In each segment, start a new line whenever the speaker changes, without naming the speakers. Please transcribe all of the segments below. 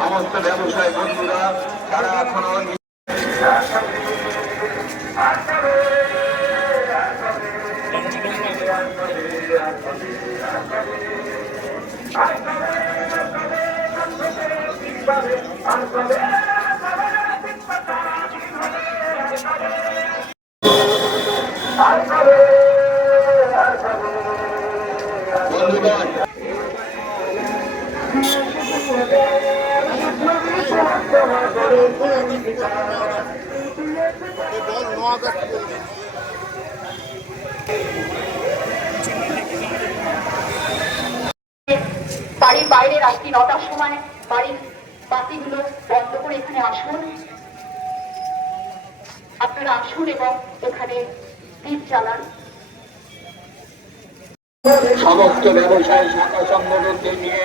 সমস্ত ব্যবসায়ী বন্ধুরা তারা এখনও বন্ধুগণ
বাড়ির বাইরে রাত্রি নটার সময় বাড়ির বাতিগুলো বন্ধ করে এখানে আসুন। আপনারা আসুন এবং এখানে দ্বীপ জ্বালান।
সমস্ত ব্যবসায়ী, শাখা সংগঠনকে নিয়ে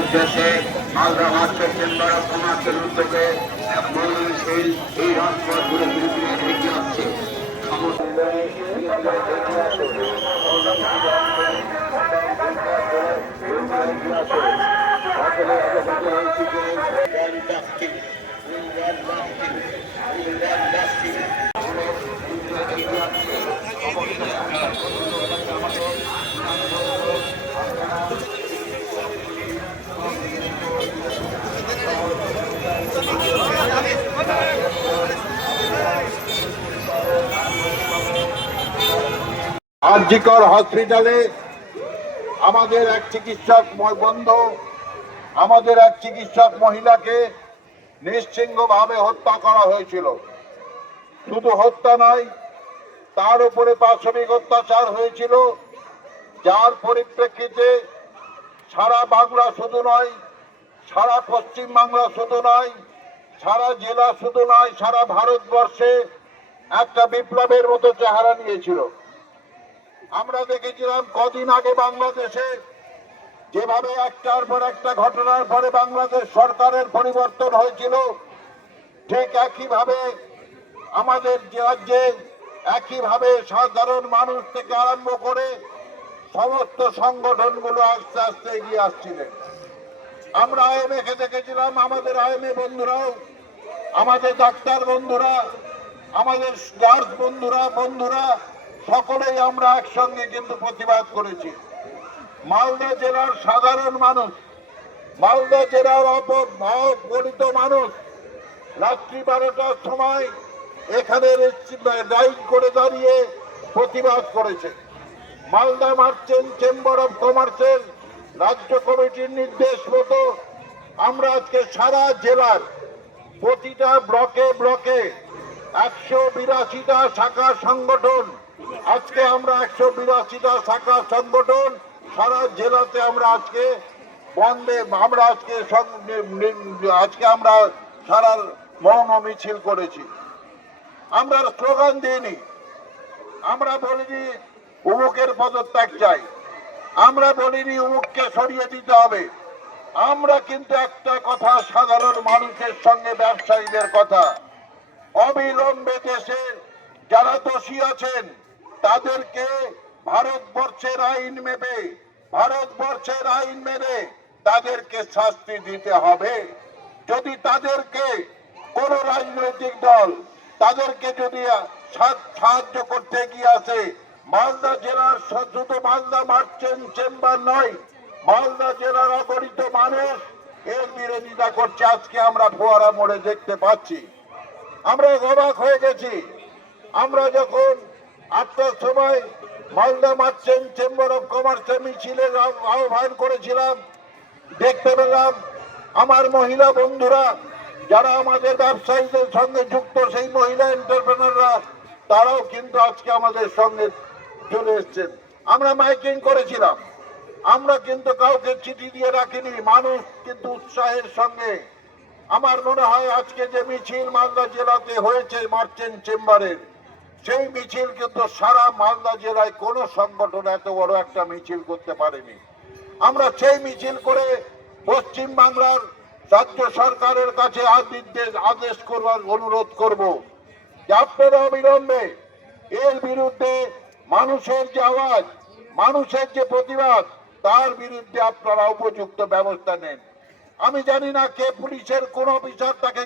উদ্দেশ্যে মালদা মার্চের চেম্বার অফ কমার্সের উদ্যোগে মৌলশীল এই রাজপথ ঘুরে ঘুরে ঘুরে এগিয়ে আসছে। সমস্ত আরজিকর হসপিটালে আমাদের এক চিকিৎসক বন্ধু। আমাদের এক চিকিৎসক মহিলাকে নিশ্চিঙ্গভাবে হত্যা করা হয়েছিল। শুধু হত্যা নয়, তার উপরে পাশবিক অত্যাচার হয়েছিল, যার পরিপ্রেক্ষিতে সারা বাংলা শুধু নয়, সারা পশ্চিম বাংলা শুধু নয়, সারা জেলা শুধু নয়, সারা ভারতবর্ষে একটা বিপ্লবের মতো চেহারা নিয়েছিল। আমরা দেখেছিলাম কদিন আগে বাংলাদেশে যেভাবে একটার পর একটা ঘটনার পরে বাংলাদেশ সরকারের পরিবর্তন হয়েছিল, ঠিক একইভাবে আমাদের রাজ্যে একইভাবে সাধারণ মানুষ থেকে আরম্ভ করে সমস্ত সংগঠনগুলো আস্তে আস্তে এগিয়ে আসছিলেন। আমরা আইএমএ কে দেখেছিলাম, আমাদের আইএমএ বন্ধুরাও, আমাদের ডাক্তার বন্ধুরা, আমাদের নার্স বন্ধুরা বন্ধুরা সকলেই আমরা একসঙ্গে কিন্তু প্রতিবাদ করেছি। মালদা জেলার সাধারণ মানুষ, মালদা জেলার অপরিত মানুষ, রাত্রি বারোটার সময় এখানে লাইন করে দাঁড়িয়ে প্রতিবাদ করেছে। মালদা মার্চেন্ট চেম্বার অফ কমার্সের রাজ্য কমিটির নির্দেশ মতো আমরা আজকে সারা জেলার প্রতিটা ব্লকে ব্লকে একশো বিরাশিটা শাখা সংগঠন আজকে আমরা একশো বিরাশিটা শাখা সংগঠন সারা জেলাতে আমরা আজকে বন্ধে আমরা আজকে আজকে আমরা সারা মৌন মিছিল করেছি। আমরা স্লোগান দিইনি। আমরা বলিনি, উমুকের পদত্যাগ চাই। আমরা বলিনি, উমুককে সরিয়ে দিতে হবে। আমরা কিন্তু একটা কথা সাধারণ মানুষের সঙ্গে ব্যবসায়ীদের কথা। অবিলম্বে দেশের যারা দোষী আছেন তাদেরকে ভারতবর্ষের আইন মেপে, ভারতবর্ষের আইন মেনে তাদেরকে শাস্তি দিতে হবে। যদি তাদেরকে কোন রাজনৈতিক দল তাদেরকে যদি সাহায্য করতে গিয়ে আসে, মালদা জেলার শুধু মালদা মার্চেন্ট চেম্বার নয়, মালদা জেলার অগণিত মানুষ এর বিরোধিতা করছে। আজকে আমরা ফোয়ারা মোড়ে দেখতে পাচ্ছি। আমরা অবাক হয়ে গেছি। আমরা যখন আটটার সময় মালদা মার্চেন্ট চেম্বার অফ কমার্সে মিছিলের আহ- আহ্বান করেছিলাম। দেখতে পেলাম আমার মহিলা বন্ধুরা, যারা আমাদের ব্যবসায়ীদের সঙ্গে যুক্ত, সেই মহিলা এন্টারপ্রেনাররা তারাও কিন্তু আজকে আমাদের সঙ্গে চলে এসছেন। আমরা মাইকিং করেছিলাম। আমরা কিন্তু কাউকে চিঠি দিয়ে রাখিনি, মানুষ কিন্তু উৎসাহের সঙ্গে। আমার মনে হয় আজকে যে মিছিল মালদা জেলাতে হয়েছে মার্চেন্ট চেম্বারের সেই মিছিল কিন্তু সারা মালদা জেলায় কোনো সংগঠন এত বড় একটা মিছিল করতে পারেনি। আমরা সেই মিছিল করে পশ্চিম বাংলার রাজ্য সরকারের কাছে আদেশ করবার অনুরোধ করব যে আপনারা অবিলম্বে এর বিরুদ্ধে মানুষের যে আওয়াজ, মানুষের যে প্রতিবাদ, তার বিরুদ্ধে আপনারা উপযুক্ত ব্যবস্থা নেন। আমি জানি না কে পুলিশের কোন অফিসার তাকে